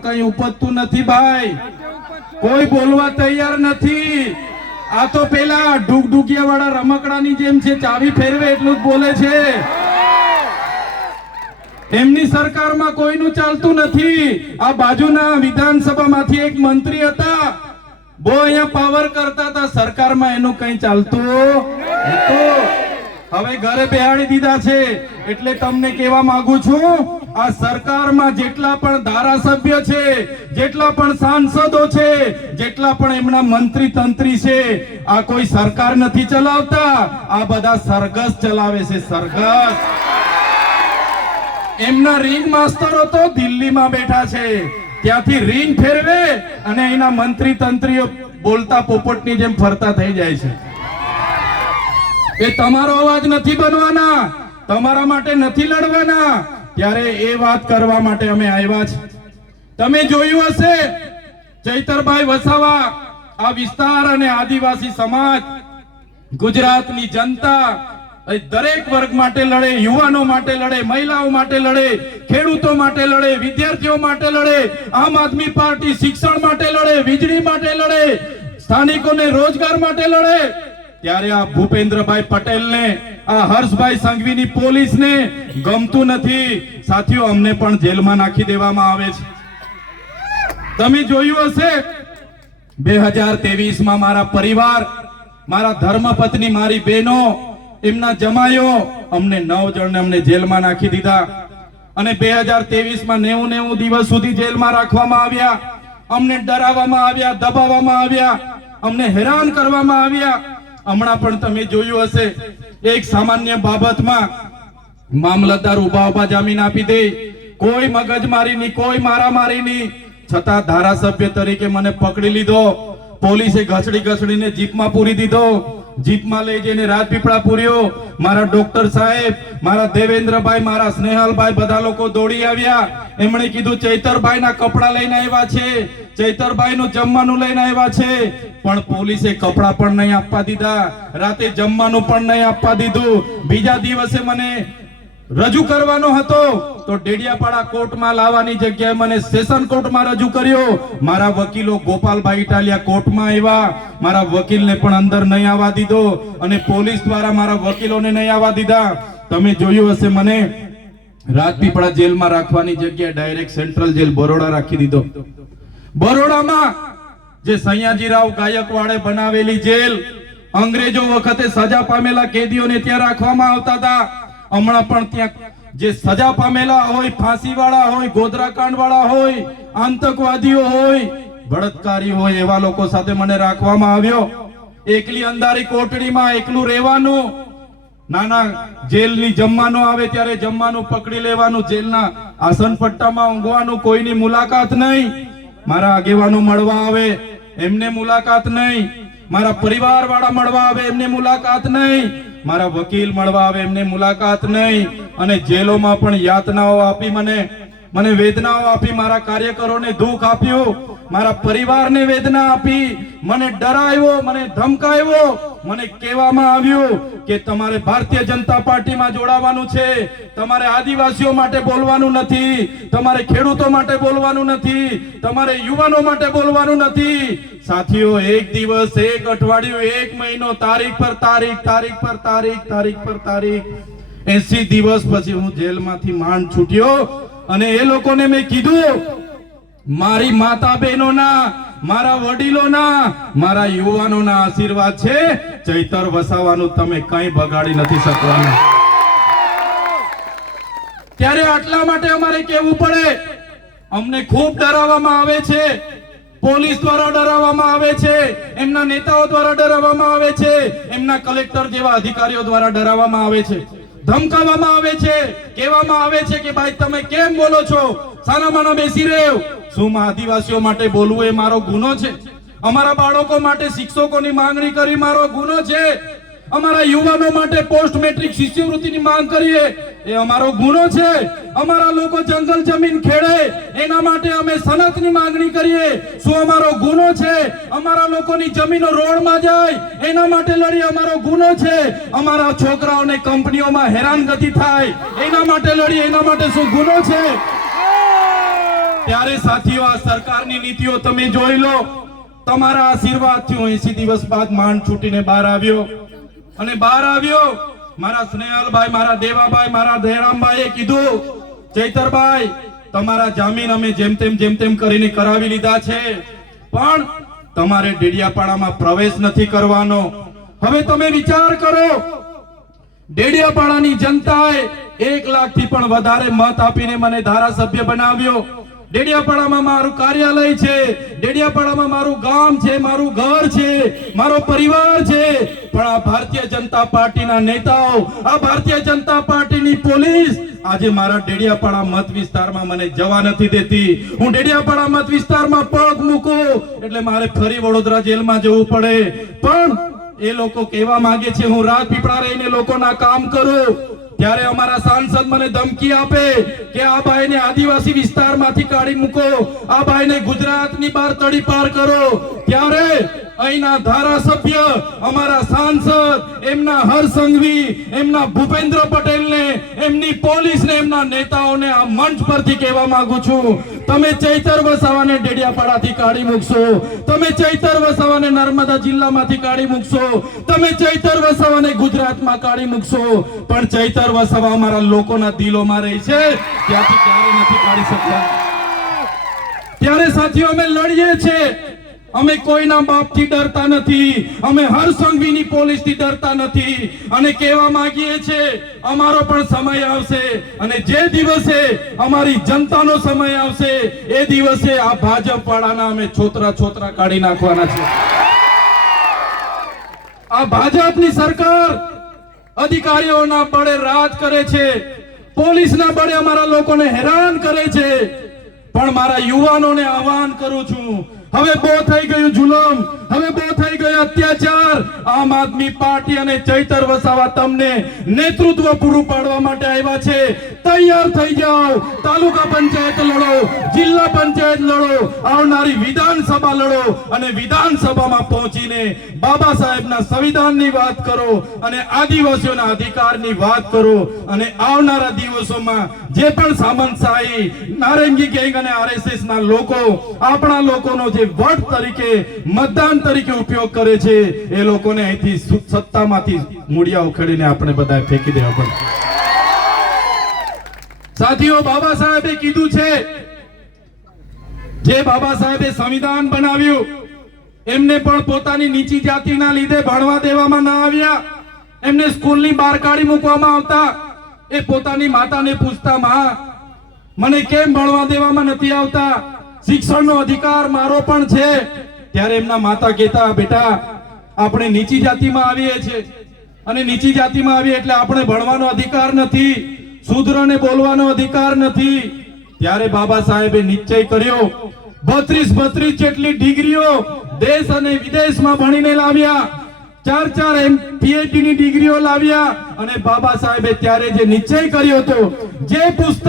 કઈ ઉપજતું નથી ભાઈ, કોઈ બોલવા તૈયાર નથી. આ તો પેલા ડુગડુગિયા વાળા રમકડાની જેમ છે, ચાવી ફેરવે એટલું જ બોલે છે. એમની સરકારમાં કોઈનું ચાલતું નથી. આ બાજુના વિધાનસભામાંથી એક મંત્રી હતા, બહુ અહીંયા પાવર કરતા હતા, સરકારમાં એનું કઈ ચાલતું નહોતું. હવે ઘરે બેહાડી દીધા છે. એટલે તમને કહેવા માંગુ છું, આ સરકારમાં જેટલા પણ ધારાસભ્ય છે, જેટલા પણ સાંસદો છે, જેટલા પણ એમના મંત્રી તંત્રી છે, આ કોઈ સરકાર નથી ચલાવતા, આ બધા સરઘસ ચલાવે છે. સરઘસ. એમના રિંગ માસ્ટરો તો દિલ્હીમાં બેઠા છે, ત્યાંથી રિંગ ફેરવે અને એના મંત્રી તંત્રીઓ બોલતા પોપટની જેમ ફરતા થઈ જાય છે. એ તમારો અવાજ નથી બનવાના, તમારા માટે નથી લડવાના. ત્યારે એ વાત કરવા માટે અમે આવ્યા છે. તમે જોયું હશે, ચૈતરભાઈ વસાવા આ વિસ્તાર અને આદિવાસી સમાજ, ગુજરાતની જનતા દરેક વર્ગ માટે લડે, યુવાનો માટે લડે, મહિલાઓ માટે લડે, ખેડૂતો માટે લડે, વિદ્યાર્થીઓ માટે લડે, આમ આદમી પાર્ટી શિક્ષણ માટે લડે, વીજળી માટે લડે, સ્થાનિકોને રોજગાર માટે લડે. ત્યારે આ ભૂપેન્દ્રભાઈ પટેલને, આ હર્ષભાઈ સંઘવીની પોલીસને ગમતું નથી. સાથીઓ, અમને પણ જેલમાં નાખી દેવામાં આવે છે. તમે જોયું હશે 2023માં મારા પરિવાર, મારા ધર્મપત્ની, મારી બહેનો, એમના જમાયો, અમને 9 જણને અમને જેલમાં નાખી દીધા. અને 2023માં 90 દિવસ સુધી જેલમાં રાખવામાં આવ્યા. અમને ડરાવવામાં આવ્યા, દબાવવામાં આવ્યા, અમને હેરાન કરવામાં આવ્યા. હમણાં પણ તમે જોયું હશે, એક સામાન્ય બાબતમાં મામલતદાર ઉભા જામીન આપી દે, કોઈ મગજમારી નહીં, કોઈ મારામારી નહીં, છતાં ધારાસભ્ય તરીકે મને પકડી લીધો. પોલીસે ઘસડીને જીપમાં પૂરી દીધો. જીપમાં લઈ જઈને રાજપીપળા પૂર્યો. મારા ડોક્ટર સાહેબ, મારા દેવેન્દ્રભાઈ, મારા સ્નેહલભાઈ, બધા લોકો દોડી આવ્યા. એમણે કીધું ચૈતરભાઈના કપડા લઈને આવ્યા છે, ચૈતરભાઈનું જમવાનું લઈને આવ્યા છે. પણ પોલીસે કપડા પણ નહીં આપવા દીધા, રાતે જમવાનું પણ નહીં આપવા દીધું. બીજા દિવસે મને રજૂ કરવાનો હતો તો ડેડિયાપાડા કોર્ટમાં લાવવાની જગ્યાએ મને સેશન કોર્ટમાં રજૂ કર્યો. મારા વકીલો ગોપાલભાઈ ઇટાલિયા કોર્ટમાં આવ્યા, મારા વકીલને પણ અંદર નહીં આવવા દીધો અને પોલીસ દ્વારા મારા વકીલોને નહીં આવવા દીધા. તમે જોયું હશે, મને રાજપીપળા જેલમાં રાખવાની જગ્યાએ ડાયરેક્ટ સેન્ટ્રલ જેલ બરોડા રાખી દીધો. બરોડામાં જે સયાજીરાવ ગાયકવાડે બનાવેલી જેલ, અંગ્રેજો વખતે સજા પામેલા કેદીઓને ત્યાં રાખવામાં આવતા હતા. હમણાં પણ ત્યાં જે સજા પામેલા હોય, ફાંસી વાળા હોય, ગોધરાકાંડ વાળા હોય, આતંકવાદીઓ હોય, બળાત્કારી હોય, એવા લોકો સાથે મને રાખવામાં આવ્યો. એકલી અંધારી કોટડીમાં એકલું રહેવાનું. નાના જેલની જમવાનું આવે ત્યારે જમવાનું પકડી લેવાનું, જેલના આસન પટ્ટામાં ઊંઘવાનું, કોઈની મુલાકાત નહીં. મારા આગેવાનો મળવા આવે, એમને મુલાકાત નહીં. મારા પરિવાર વાળા મળવા આવે, એમને મુલાકાત નહીં. મારા વકીલ મળવા આવે, એમને મુલાકાત નહીં. અને જેલોમાં પણ યાતનાઓ આપી, મને વેદનાઓ આપી, મારા કાર્યકરોને દુઃખ આપ્યું, મારા પરિવારને વેદના આપી, મને ડરાવ્યો, મને ધમકાવ્યો. મને કહેવામાં આવ્યું કે તમારે ભારતીય જનતા પાર્ટીમાં જોડાવાનું છે, તમારે આદિવાસીઓ માટે બોલવાનું નથી, તમારે ખેડૂતો માટે બોલવાનું નથી, તમારે યુવાનો માટે બોલવાનું નથી. સાથીઓ, એક દિવસ, એક અઠવાડિયું, એક મહિનો, તારીખ પર તારીખ, તારીખ પર તારીખ, તારીખ પર તારીખ, 80 દિવસ પછી હું જેલમાંથી માંડ છૂટ્યો. અને એ લોકોને મેં કીધું, મારી માતા બહેનોના, મારા વડીલોના, મારા યુવાનોના આશીર્વાદ છે, ચૈતર વસાવાનું તમે કઈ બગાડી નથી શકવાના. ત્યારે આટલા માટે અમારે કહેવું પડે. અમને ખૂબ ડરાવવામાં આવે છે, પોલીસ દ્વારા ડરાવવામાં આવે છે, એમના નેતાઓ દ્વારા ડરાવવામાં આવે છે, એમના કલેક્ટર જેવા અધિકારીઓ દ્વારા ડરાવવામાં આવે છે, ધમકાવવામાં આવે છે, કહેવામાં આવે છે કે ભાઈ તમે કેમ બોલો છો, સાનામાના બેસી રહ્યો. શું આદિવાસીઓ માટે બોલવું એ મારો ગુનો છે? અમારા બાળકો માટે શિક્ષકોની માંગણી કરી મારો ગુનો છે? અમારા યુવાનો માટે પોસ્ટ મેટ્રિક શિષ્યવૃત્તિની માંગ કરીએ એ અમારો ગુનો છે? અમારા લોકો જંગલ જમીન ખેડે એના માટે અમે સનતની માંગણી કરીએ, શું અમારો ગુનો છે? અમારા લોકોની જમીનો રોડમાં જાય એના માટે લડી અમારો ગુનો છે? અમારા છોકરાઓને કંપનીઓમાં હેરાનગતિ થાય એના માટે લડી, એના માટે શું ગુનો છે? ત્યારે સાથીઓ આ સરકારની નીતિઓ તમે જોઈ લો. તમારા આશીર્વાદથી હું 80 દિવસ બાદ માંડ છૂટીને બહાર આવ્યો અને બહાર આવ્યો. મારા સ્નેહલભાઈ, મારા દેવાભાઈ, મારા દયારામભાઈએ કીધું, ચૈતરભાઈ તમારા જામીન અમે જેમ તેમ કરીને કરાવી લીધા છે, પણ તમારે ડેડિયાપાડામાં પ્રવેશ નથી કરવાનો. હવે તમે વિચાર કરો, ડેડિયાપાડાની જનતાએ 1 લાખથી પણ વધારે મત આપીને મને ધારાસભ્ય બનાવ્યો. ડેડિયાપાડામાં મારું કાર્યાલય છે, ડેડિયાપાડામાં મારું ગામ છે, મારું ઘર છે, મારો પરિવાર છે, પણ આ ભારતીય જનતા પાર્ટીના નેતાઓ, આ ભારતીય જનતા પાર્ટીની પોલીસ આજે મારા ડેડિયાપાડા મત વિસ્તારમાં મને જવા નથી દેતી. હું ડેડિયાપાડા મત વિસ્તારમાં પગ મૂકું એટલે મારે ફરી વડોદરા જેલમાં જવું પડે. પણ એ લોકો કહેવા માંગે છે હું રાજપીપળા રહીને લોકોના કામ કરું. ત્યારે અમારા સાંસદ મને ધમકી આપે કે આ ભાઈને આદિવાસી વિસ્તારમાંથી કાઢી મૂકો, આ ભાઈને ગુજરાતની બહાર તડીપાર કરો. ત્યારે અહીંના ધારાસભ્ય, અમારા સાંસદ, એમના હરસંઘવી, એમના ભૂપેન્દ્ર પટેલને, એમની પોલીસને, એમના નેતાઓને આ મંચ પરથી કહેવા માંગુ છું, તમે ચૈતર વસાવાને ડેડિયાપાડાથી કાઢી મૂકશો, તમે ચૈતર વસાવાને નર્મદા જિલ્લામાંથી કાઢી મૂકશો, તમે ચૈતર વસાવાને ગુજરાતમાં કાઢી મૂકશો, પણ ચૈતર વસાવા અમારા લોકોના દિલોમાં રહી છે, ત્યાંથી ક્યારે નથી કાઢી શકતા. ત્યારે સાથીઓ અમે લડીએ છીએ. અમે કોઈના બાપથી ડરતા નથી, અમે હરસંઘવીની પોલીસથી ડરતા નથી અને કહેવા માંગીએ છીએ અમારો પણ સમય આવશે અને જે દિવસે અમારી જનતાનો સમય આવશે એ દિવસે આ ભાજપ વાળાના અમે છોતરા કાઢી નાખવાના છે. આ ભાજપની સરકાર અધિકારીઓના બળે રાજ કરે છે, પોલીસના બળે અમારા લોકોને હેરાન કરે છે. પણ મારા યુવાનોને આહવાન કરું છું, હવે બહુ થઈ ગયું જુલમ, હવે બહુ થઈ ગયો અત્યાચાર. આમ આદમી પાર્ટી અને ચૈતર વસાવા તમને નેતૃત્વ પૂરું પાડવા માટે આવ્યા છે. તૈયાર થઈ જાઓ, તાલુકા પંચાયત લડો, જિલ્લા પંચાયત લડો, આવનારી વિધાનસભા લડો અને વિધાનસભામાં પહોંચીને બાબા સાહેબના સંવિધાનની વાત કરો અને આદિવાસીઓના અધિકારની વાત કરો. અને આવનારા દિવસોમાં જે પણ સામંતશાહી, નારંગી ગેંગ અને આરએસએસ ના લોકો આપણા લોકોનો જે વોટ તરીકે, મતદાન તરીકે ઉપયોગ કરે છે એ લોકોને અહીંથી સત્તામાંથી મૂળિયા ઉખેડીને આપણે બધા ફેંકી દેવા પડે. સાથીઓ, બાબા સાહેબે કીધું છે, જે બાબા સાહેબે સંવિધાન બનાવ્યું એમને પણ પોતાની નીચી જાતિના લીધે ભણવા દેવામાં ના આવ્યા, એમને સ્કૂલની બહાર કાઢી મૂકવામાં આવતા. એ પોતાની માતાને પૂછતા, માં મને કેમ ભણવા દેવામાં નથી આવતા, શિક્ષણનો અધિકાર મારો પણ છે. ત્યારે એમના માતા કહેતા, બેટા આપણે નીચી જાતિમાં આવીએ છીએ અને નીચી જાતિમાં આવીએ એટલે આપણે ભણવાનો અધિકાર નથી, શૂદ્રને બોલવાનો અધિકાર નથી. ત્યારે બાબા સાહેબે નિશ્ચય કર્યો, 32 જેટલી ડિગ્રીઓ દેશ અને વિદેશમાં ભણીને લાવ્યા, 4 PhD ની ડિગ્રીઓ લાવ્યા. અને બાબા સાહેબે ત્યારે જે નિશ્ચય કર્યો હતો, જે પુસ્તક,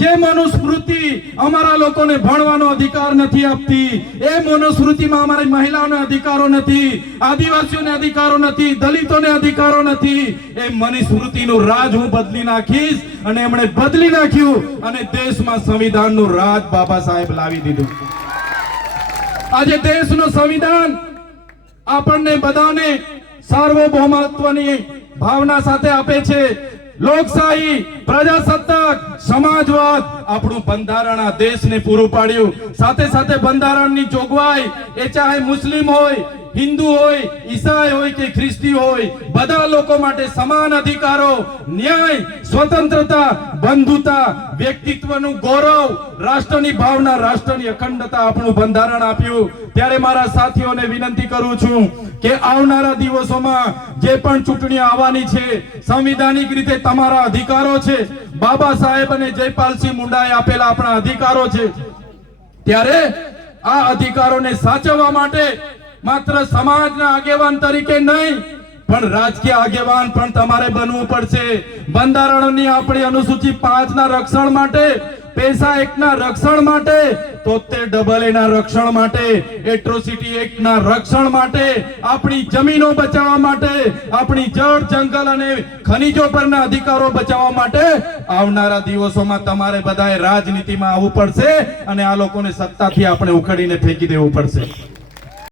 જે મનુસ્મૃતિ અમારા લોકોને ભણવાનો અધિકાર નથી આપતી, એ મનુસ્મૃતિમાં અમારી મહિલાઓને અધિકારો નથી, આદિવાસીઓને અધિકારો નથી, દલિતોને અધિકારો નથી, એ મનુસ્મૃતિનું રાજ હું બદલી નાખીશ. અને એમણે બદલી નાખ્યું અને દેશમાં સંવિધાનનું રાજ બાબા સાહેબ લાવી દીધું. આજે દેશનું સંવિધાન આપણને બધાને સાર્વભૌમત્વની ભાવના સાથે આપે છે. લોકશાહી, પ્રજાસત્તાક, સમાજવાદ આપણું બંધારણ આ દેશને પૂરું પાડ્યું. સાથે સાથે બંધારણની જોગવાઈ, એ ચાહે મુસ્લિમ હોય, હિન્દુ હોય, ઈસાઈ હોય કે ખ્રિસ્તી હોય, બધા લોકો માટે સમાન અધિકારો, ન્યાય, સ્વતંત્રતા, બંધુતા, વ્યક્તિત્વનું ગૌરવ, રાષ્ટ્રની ભાવના, રાષ્ટ્રની અખંડતા આપણું બંધારણ આપ્યું. ત્યારે મારા સાથીઓને વિનંતી કરું છું કે આવનારા દિવસોમાં જે પણ ચૂંટણીઓ આવવાની છે, સંવિધાનિક રીતે તમારા અધિકારો છે, બાબા સાહેબ અને જયપાલસિંહ મુંડાએ આપેલા આપણા અધિકારો છે. ત્યારે આ અધિકારોને સાચવવા માટે માત્ર સમાજના આગેવાન તરીકે નહીં પણ રાજકીય આગેવાન પણ તમારે બનવું પડશે. બંધારણની આપણી અનુસૂચિ 5 ના રક્ષણ માટે પેસા એક્ટના રક્ષણ માટે, 73 ના રક્ષણ માટે, એટ્રોસિટી એક્ટના રક્ષણ માટે, આપણી જમીનો બચાવવા માટે, આપણી જળ જંગલ અને ખનીજો પરના અધિકારો બચાવવા માટે આવનારા દિવસોમાં તમારે બધાએ રાજનીતિમાં આવવું પડશે અને આ લોકોને સત્તાથી આપણે ઉખેડીને ફેંકી દેવું પડશે.